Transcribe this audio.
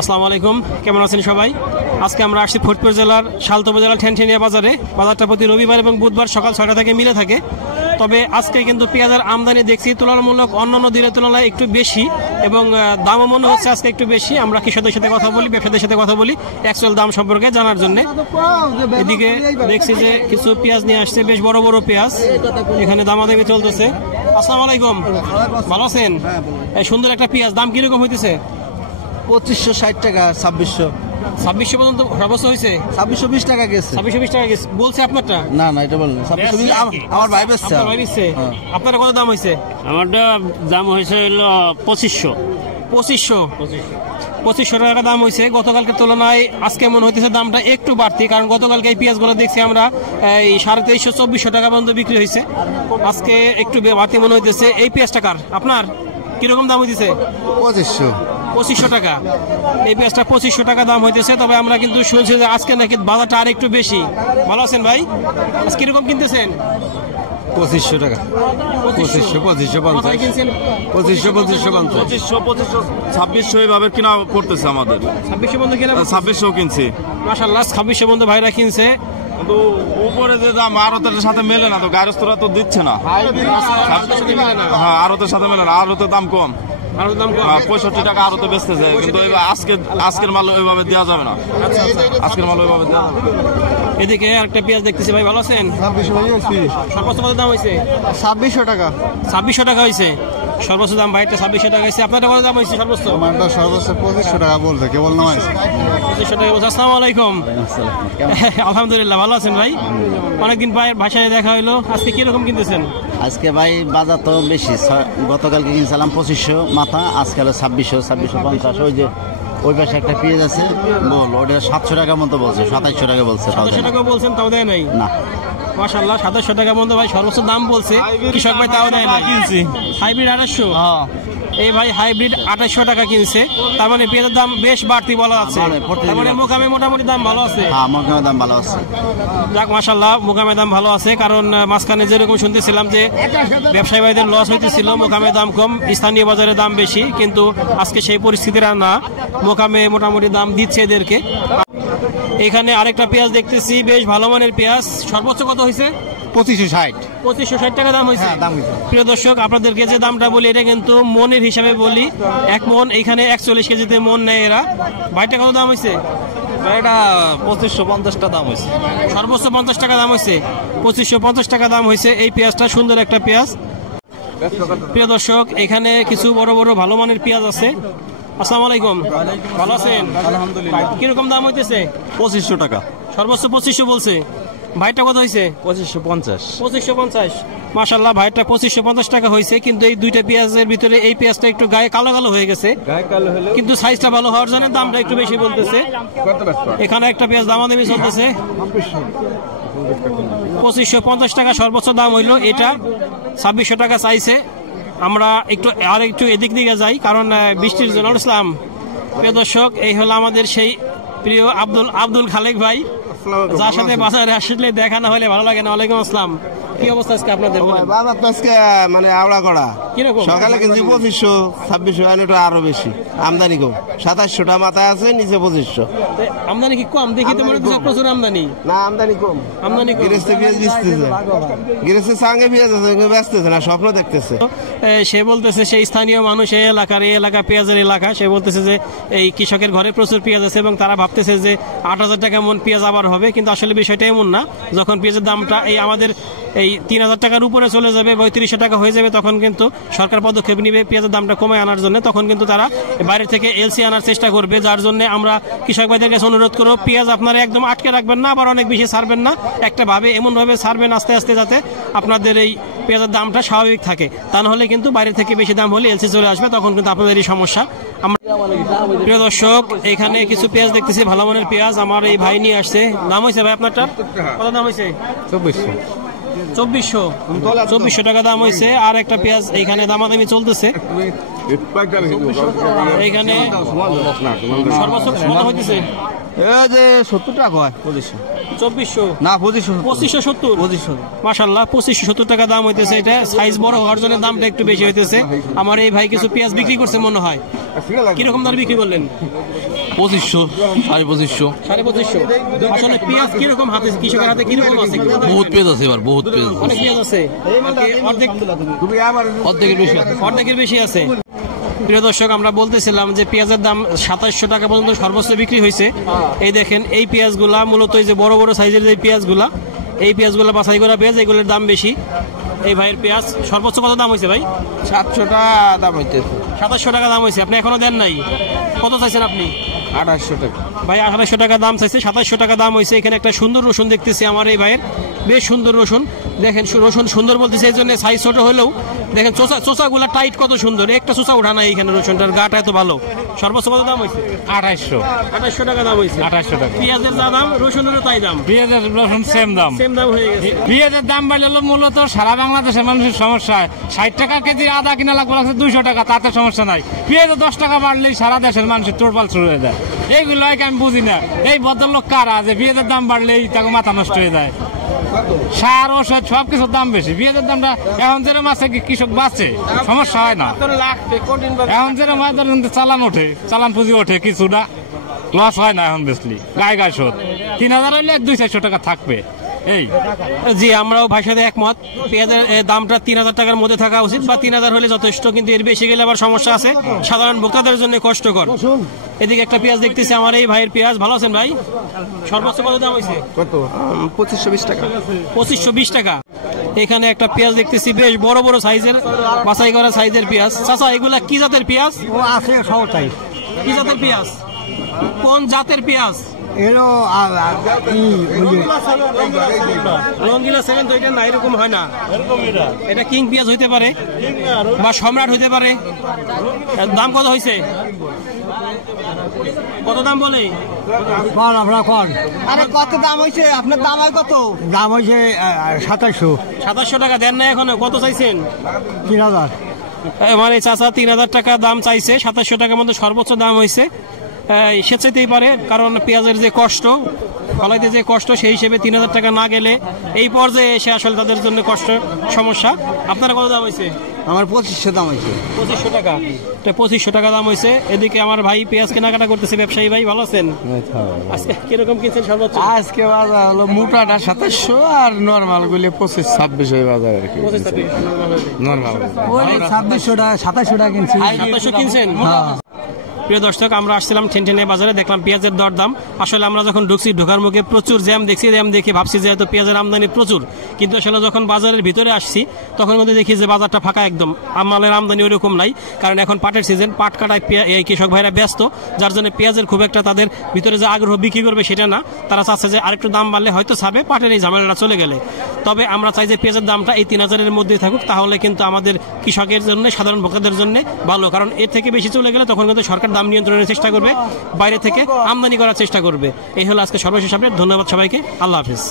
আসসালামু আলাইকুম, কেমন আছেন সবাই? আজকে আমরা আসছি ফরিদপুর জেলার শালতা উপজেলার ঠ্যানঠেনিয়া বাজারে। বাজারটা প্রতি রবিবার এবং বুধবার সকাল 6টা থেকে মিলে থাকে। তবে আজকে কিন্তু পেঁয়াজের আমদানি দেখছি তুলনামূলক অন্যান্য দিনের তুলনায় একটু বেশি এবং দামও মনে হচ্ছে আজকে একটু বেশি। আমরা কৃষকদের সাথে কথা বলি, ব্যবসায়ীদের সাথে কথা বলি অ্যাকচুয়াল দাম সম্পর্কে জানার জন্য। এদিকে দেখছি যে কিছু পেঁয়াজ নিয়ে আসছে, বেশ বড় বড় পেঁয়াজ, এখানে দামাদামি চলতেছে। আসসালামু আলাইকুম, ভালো আছেন? এই সুন্দর একটা পেঁয়াজ, দাম কিরকম হইতেছে? 2560 টাকা, 2600 পর্যন্ত সর্বোচ্চ হয়েছে। 2620 টাকা গেছে। 2620 টাকা গেছে বলছে আপনারটা? না না, এটা বলেন 2620 আমার ভাই বেচছে। আপনার কত দাম হয়েছে? আমারটা দাম হয়েছে হলো 2500 টাকা দাম হয়েছে। গতকালকের তুলনায় আজকে মনে হইতেছে দামটা একটু বাড়তি, কারণ গতকালকে এই পেঁয়াজগুলো দেখছি আমরা এই 2300-2400 টাকা পর্যন্ত বিক্রি হয়েছে। আজকে একটু বাড়তি মনে হইতেছে। এই পেঁয়াজটা কার? আপনার? কিরকম দাম হইতেছে? 2500 টাকা। এই পেঁয়াজটা 2500 টাকা দাম হইতেছে। তবে আমরা কিন্তু শুনছি যে আজকে নাকি বাজারটা আর একটু বেশি। ভালো আছেন ভাই? আজকে কিরকম কিনতেছেন? 2500 টাকা, 2500 এইভাবে কিনা পড়তেছে আমাদের। 2600 বন্ধ কিনা, 2600 কিনছি মাশাআল্লাহ। 2600 বন্ধ ভাইরা কিনছে, কিন্তু উপরে যে দাম আড়তের সাথে মেলে না, তো গায়রস্তরা তো দিচ্ছে না। হ্যাঁ, আড়তের সাথে মেলে না, আড়তের দাম কম। 65 টাকা আড়তে বেচতেছে, কিন্তু আজকের মাল ওইভাবে দেওয়া যাবে না। আজকের মাল ওইভাবে দেওয়া যাবে না। এদিকে একটা পেঁয়াজ দেখতেছি ভাই, ভালো আছেন? সর্বোচ্চ কত দাম হয়েছে? 2600 টাকা। 2600 টাকা হয়েছে সর্বোচ্চ দাম। ভাইটা 2600 টাকা হয়েছে। আপনারটা কত দাম হয়েছে সর্বোচ্চ? আমারটা সর্বোচ্চ 2500 টাকা বলতে কেবল নয়, 2500 টাকা বলছে। আসসালামু আলাইকুম। আলহামদুলিল্লাহ, ভালো আছেন ভাই? অনেকদিন পর ভাষায় দেখা হইলো। আজকে কিরকম কিনতেছেন? আজকে ভাই বাজার তো বেশি, গতকালকে কিনছিলাম 2500 মাথা, আজকে হলো 2600-2650। ওই যে ওই পাশে একটা পেঁয়াজ আছে বল, ওটা 700 টাকা মতো বলছে, 2700 টাকা বলছে। 700 টাকা বলছেন, তাও দেয় নাই? না। মাশাআল্লাহ, 2700 টাকা মতো ভাই সর্বোচ্চ দাম বলছে কৃষক ভাই, তাও দেয় না। কিনছি হাইব্রিড 2800। এই ভাই হাইব্রিড 2800 টাকা কিনছে। তার মানে পেঁয়াজের দাম বেশ বাড়তি বলা আছে। তার মানে মোকামে মোটামুটি দাম ভালো আছে। হ্যাঁ, মোকামে দাম ভালো আছে। যাক মাশাআল্লাহ, মোকামে দাম ভালো আছে। কারণ মাঝখানে যেরকম শুনতেছিলাম যে ব্যবসায়ী ভাইদের লস হইতেছিল, মোকামে দাম কম, স্থানীয় বাজারে দাম বেশি, কিন্তু আজকে সেই পরিস্থিতির আর না, মোকামে মোটামুটি দাম দিচ্ছে এদেরকে। এখানে আরেকটা পেঁয়াজ দেখতেছি, বেশ ভালো মানের পেঁয়াজ। সর্বোচ্চ কত হয়েছে? 2560 টাকা দাম হয়েছে। প্রিয় দর্শক, আপনাদেরকে যে দামটা বলি এটা কিন্তু মনের হিসাবে বলি। এক মন, এখানে 41 কেজিতে মন নেয় এরা। ভাইটা কত দাম হয়েছে? এটা 2550 টাকা দাম হয়েছে। সর্বোচ্চ 50 টাকা দাম হয়েছে। 2550 টাকা দাম হয়েছে এই পেঁয়াজটা। সুন্দর একটা পেঁয়াজ। প্রিয় দর্শক, এখানে কিছু বড় বড় ভালো মানের পেঁয়াজ আছে। আসসালামু আলাইকুম, ভালো আছেন? আলহামদুলিল্লাহ। কিরকম দাম হইতেছে? 2500 টাকা। সর্বোচ্চ 2500 বলছে। ভাইটা কত হয়েছে? 2550। মাশাআল্লাহ, ভাইটা 2550 টাকা হয়েছে। কিন্তু এই দুইটা পেঁয়াজের ভিতরে এই পেঁয়াজটা একটু গায়ে কালো কালো হয়ে গেছে, কিন্তু সাইজটা ভালো হওয়ার জন্য দামটা একটু বেশি বলতেছে। এখানে একটা পেঁয়াজ দামাদামি চলতেছে। 2550 টাকা সর্বোচ্চ দাম হইলো। এটা 2600 টাকা চাইছে। আমরা একটু এদিক দিকে যাই, কারণ বৃষ্টির জন্য। ইসলাম, প্রিয় দর্শক, এই হলো আমাদের সেই প্রিয় আব্দুল খালেক ভাই, যার সাথে বাজারে আসলে দেখা না হলে ভালো লাগে না। ওয়ালাইকুম আসসালাম। কি অবস্থা আজকে আপনাদের? বাজার তো আজকে মানে আওড়া করা। কিরকম? সকালে কিন্তু 2500-2600, এটা আরো বেশি। আমদানি কম, 2700টা মাথায় আছে, নিচে 2500। আমদানি কি কম? দেখি তো মনে হচ্ছে প্রচুর আমদানি। না, আমদানি কম। গৃহস্থ পেঁয়াজ বেচতেছে, গৃহস্থের সঙ্গে পেঁয়াজ আছে, বেচতেছে না, স্বপ্ন দেখতেছে। সে বলতেছে সেই স্থানীয় মানুষ, এই এলাকা পেঁয়াজের এলাকা, সে বলতেছে যে এই কৃষকের ঘরে প্রচুর পেঁয়াজ আছে এবং তারা ভাবতেছে যে 8000 টাকা মন পেঁয়াজ আবার হবে। কিন্তু আসলে বিষয়টা এমন না। যখন পেঁয়াজের দামটা এই আমাদের এই 3000 টাকার উপরে চলে যাবে, 3500 টাকা হয়ে যাবে, তখন কিন্তু সরকার পদক্ষেপ নিবে পেঁয়াজের দামটা কমে আনার জন্য। তখন কিন্তু তারা বাইরে থেকে এলসি আনার চেষ্টা করবে। যার জন্য আমরা কৃষক ভাইদের কাছে অনুরোধ করব, পেঁয়াজ আপনারা একদম আটকে রাখবেন না, আবার অনেক বেশি ছাড়বেন না। একটা ভাবে এমনভাবে ছাড়বেন আস্তে আস্তে, যাতে আপনাদের এই পেঁয়াজের দামটা স্বাভাবিক থাকে। তা নাহলে কিন্তু বাইরে থেকে বেশি দাম হলে এলসি চলে আসবে, তখন কিন্তু আপনাদেরই সমস্যা। প্রিয় দর্শক, এখানে কিছু পেঁয়াজ দেখতেছি, ভালো মানের পেঁয়াজ আমার এই ভাই নিয়ে আসছে। দাম হয়েছে ভাই আপনারটা? কত দাম হয়েছে? 2400 টাকা দাম হয়েছে। আর একটা পেঁয়াজ এইখানে দামাদামি চলতেছে। এইখানে সর্বোচ্চ কত হইতেছে? 70 টাকা হয়। 2400 না 2570 2570 মাশাআল্লাহ 2570 টাকা দাম হইতেছে। এটা সাইজ বড় হওয়ার জন্য দামটা একটু বেশি হইতেছে। আমার এই ভাই কিছু পেঁয়াজ বিক্রি করছে মনে হয়, কিরকম দাম বিক্রি করলেন? 2500 2550 2550। আসলে পেঁয়াজ কিরকম হাতে, কৃষকের হাতে কিরকম আছে? বহুত পেঁয়াজ আছে এবার, বহুত পেঁয়াজ, অনেক পেঁয়াজ আছে, অর্ধেকের বেশি আছে। প্রিয় দর্শক, আমরা বলতেছিলাম যে পেঁয়াজের দাম 2700 টাকা পর্যন্ত সর্বোচ্চ বিক্রি হয়েছে। এই দেখেন এই পেঁয়াজগুলা মূলত এই যে বড় বড় সাইজের যে পেঁয়াজগুলা, এই পেঁয়াজগুলা বাছাই করা পেঁয়াজ, এগুলোর দাম বেশি। এই ভাইয়ের পেঁয়াজ সর্বোচ্চ কত দাম হয়েছে ভাই? 700 টাকা দাম হইতেছে। 2700 টাকা দাম হয়েছে। আপনি এখনো দেন নাই? কত চাইছেন আপনি? 2800 টাকা ভাই 2800 টাকা দাম চাইছে, 2700 টাকা দাম হয়েছে। এখানে একটা সুন্দর রসুন দেখতেছি আমার এই ভাইয়ের, বেশ সুন্দর রসুন। দেখেন রসুন সুন্দর বলতেছে এই জন্য সাইজ ছোট হলেও দেখেন চোচাগুলা টাইট কত সুন্দর, একটা চোচা ওঠা নাই এখানে, রসুনটার গাটা এত ভালো। সর্বোচ্চ কত দাম হয়েছে? 2800 টাকা দাম হয়েছে। 2800 টাকা। পেঁয়াজের যা দাম, রসুনেরও তাই দাম, পেঁয়াজের রসুন সেম দাম হয়ে গেছে। পেঁয়াজের দাম বাড়লে মূলত সারা বাংলাদেশের মানুষের সমস্যা। 60 টাকা কেজি আদা কিনা লাগবে 200 টাকা, তাতে সমস্যা নাই। পেঁয়াজের 10 টাকা বাড়লেই সারা দেশের মানুষের তোড়পাল শুরু হয়ে যায়। এইগুলো আমি বুঝি না, এই ভদ্রলোক কারা যে পেঁয়াজের দাম বাড়লেই তাকে মাথা নষ্ট হয়ে যায়। সার ওষুধ সবকিছুর দাম বেশি। পেঁয়াজের দামটা এখন যেরকম আছে কৃষক বাঁচে, সমস্যা হয় না। এখন যেরকম চালান ওঠে, চালান পুঁজি ওঠে, কিছুটা লস হয় না এখন বেশি। গায়ে গায়ে শোধ 3000 হইলে 200-400 টাকা থাকবে। এই জি, আমরাও ভাইয়ের সাথে একমত। পেঁয়াজের দামটা 3000 টাকার মধ্যে থাকা উচিত, বা 3000 হলে যথেষ্ট, কিন্তু এর বেশি গেলে আবার সমস্যা আছে, সাধারণ ভোক্তাদের জন্য কষ্টকর। এদিকে একটা পেঁয়াজ দেখতেছি আমার এই ভাইয়ের পেঁয়াজ। ভালো আছেন ভাই? সর্বোচ্চ কত দাম হয়েছে? কত? 2520 টাকা। 2520 টাকা। এখানে একটা পেঁয়াজ দেখতেছি বেশ বড় বড় সাইজের, বাছাই করা সাইজের পেঁয়াজ। চাচা, এগুলা কি জাতের পেঁয়াজ? আছে সবটাই। কি জাতের পেঁয়াজ? কোন জাতের পেঁয়াজ? এলো রঙ্গিলা 7 তো এটা না, এরকম হয় না। এটা কিং পেঁয়াজ হইতে পারে বা সম্রাট হইতে পারে। দাম কত হয়েছে? কত দাম বলে? আপনার কোন আরে কত দাম হইছে? আপনার দাম হয় কত? দাম হয়েছে 2700। 2700 টাকা দেন না এখনো? কত চাইছেন? 3000। মানে চাচা 3000 টাকা দাম চাইছে, 2700 টাকার মধ্যে সর্বোচ্চ দাম হয়েছে। সে চাইতেই পারে, কারণ পেঁয়াজের যে কষ্ট, ফলাইতে যে কষ্ট, সেই হিসেবে 3000 টাকা না গেলে এই পর্যায়ে এসে আসলে তাদের জন্য কষ্ট, সমস্যা। আপনার কত দাম হয়েছে? আমার 2500 দাম হইছে। 2500 টাকা। 2500 টাকা দাম হয়েছে। এদিকে আমার ভাই পেঁয়াজ কেনাকাটা করতেছে, ব্যবসায়ী ভাই। ভালো আছেন? আজকে কিরকম কিনছেন সর্বোচ্চ? আজকে বাজার হলো মোটাটা 2700 আর নরমাল গুলি 25-26 হয়ে বাজার আর কি। নরমাল 2600 টাকা 2700 টাকা কিনছি। 2700 কিনছেন? প্রিয় দর্শক, আমরা আসছিলাম ঠেনঠেনে বাজারে, দেখলাম পেঁয়াজের দরদাম। আসলে আমরা যখন ঢুকছি, ঢোকার মুখে প্রচুর জ্যাম দেখছি। জ্যাম দেখে ভাবছি যে হয়তো পেঁয়াজের আমদানি প্রচুর, কিন্তু আসলে যখন বাজারের ভিতরে আসছি তখন কিন্তু দেখি যে বাজারটা ফাঁকা একদম। মালের আমদানি ওইরকম নাই, কারণ এখন পাটের সিজন, পাট কাটায় এই কৃষক ভাইরা ব্যস্ত, যার জন্য পেঁয়াজের খুব একটা তাদের ভিতরে যে আগ্রহ বিক্রি করবে সেটা না। তারা চাচ্ছে যে আরেকটু দাম বাড়লে হয়তো ছাবে, পাটের এই ঝামেলাটা চলে গেলে। তবে আমরা চাই যে পেঁয়াজের দামটা এই 3000-এর মধ্যেই থাকুক, তাহলে কিন্তু আমাদের কৃষকের জন্য, সাধারণ ভোক্তাদের জন্য ভালো। কারণ এর থেকে বেশি চলে গেলে তখন কিন্তু সরকার দাম নিয়ন্ত্রণের চেষ্টা করবে, বাইরে থেকে আমদানি করার চেষ্টা করবে। এই হলো আজকে সর্বশেষ আপডেট। ধন্যবাদ সবাইকে। আল্লাহ হাফিজ।